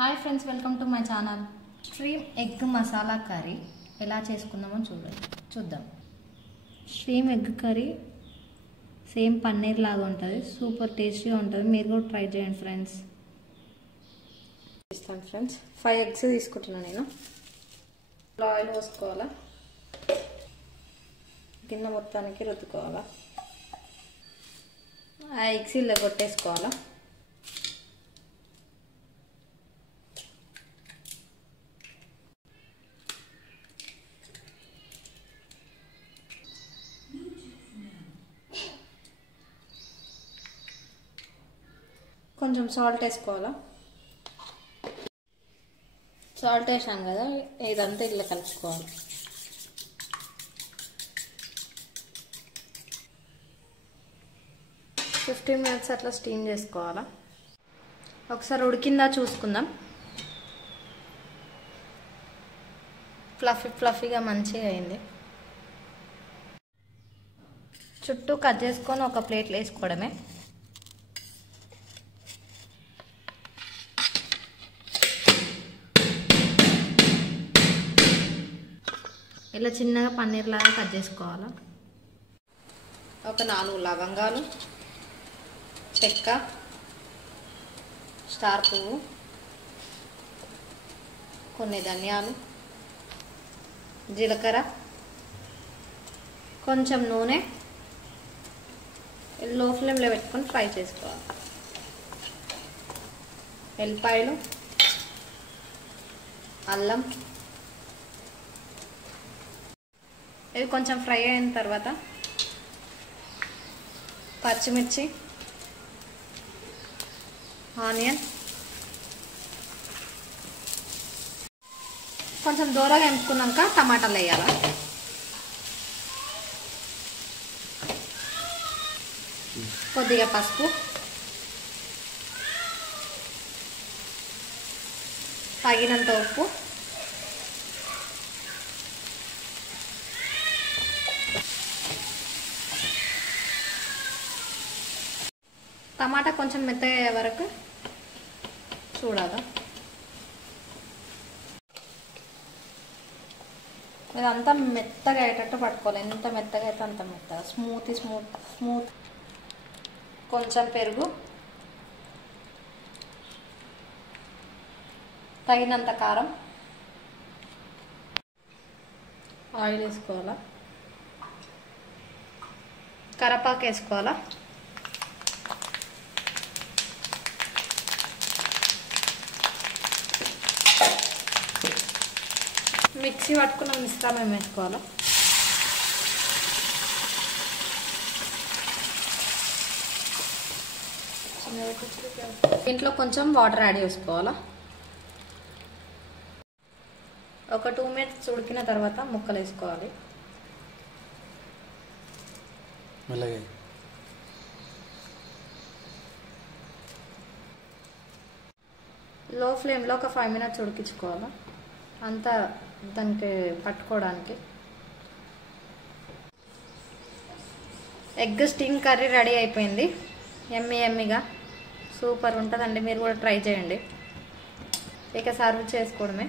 Hi friends, welcome to my channel. Stream egg masala curry ఎలా చేసుకుందామో చూద్దాం. Stream egg curry same paneer లాగా ఉంటుంది, super టేస్టీగా ఉంటుంది. మీరు కూడా ట్రై చేయండి ఫ్రెండ్స్. ఇస్తాను ఫ్రెండ్స్, 5 eggs తీసుకుంటున్నాను నేను. ఆయిల్ పోసుకోవాలా, గిన్నె మొత్తానికి రుద్దుకోవాలా, ఆ ఎగ్స్ ఇలా కొట్టేసుకోవాలా. కొంచెం సాల్ట్ వేసుకోవాలా. సాల్ట్ వేసాం కదా, ఇదంతా ఇలా కలుపుకోవాలి. 15 minutes అట్లా స్టీమ్ చేసుకోవాలా. ఒకసారి ఉడికిందా చూసుకుందాం. ఫ్లఫీగా మంచిగా అయింది. చుట్టూ కట్ చేసుకొని ఒక ప్లేట్లో వేసుకోవడమే. ఇలా చిన్నగా పన్నీర్ లాగా కట్ చేసుకోవాలా. ఒక 4 లవంగాలు, చెక్క, స్టార్ పువ్వు, కొన్ని ధనియాలు, జీలకర్ర, కొంచెం నూనె లో ఫ్లేమ్లో పెట్టుకొని ఫ్రై చేసుకోవాలి. ఎల్లిపాయలు, అల్లం, ఇది కొంచెం ఫ్రై అయిన తర్వాత పచ్చిమిర్చి, ఆనియన్, కొంచెం దూరగా ఎంపుకున్నాక టమాటాలు వేయాలి. కొద్దిగా పసుపు, తగినంత ఉప్పు, టమాటా కొంచెం మెత్తగా అయ్యే వరకు చూడాలి. ఇదంతా మెత్తగా అయ్యేటట్టు పట్టుకోవాలి. ఎంత మెత్తగా అయితే అంత మెత్తగా, స్మూత్. కొంచెం పెరుగు, తగినంత కారం, ఆయిల్ వేసుకోవాలా, కరివేపాకు వేసుకోవాలా, మిక్సీ పట్టుకున్న మిశ్రమం వేసుకోవాలా. దీంట్లో కొంచెం వాటర్ యాడ్ చేసుకోవాలా. ఒక 2 minutes ఉడికిన తర్వాత ముక్కలు వేసుకోవాలి. లో ఫ్లేమ్లో ఒక 5 minutes ఉడికించుకోవాలా, అంతా దానికి పట్టుకోవడానికి. ఎగ్ స్టీమ్ కర్రీ రెడీ అయిపోయింది. ఎమ్మీగా సూపర్ ఉంటుందండి. మీరు కూడా ట్రై చేయండి. ఇక సర్వ్ చేసుకోవడమే.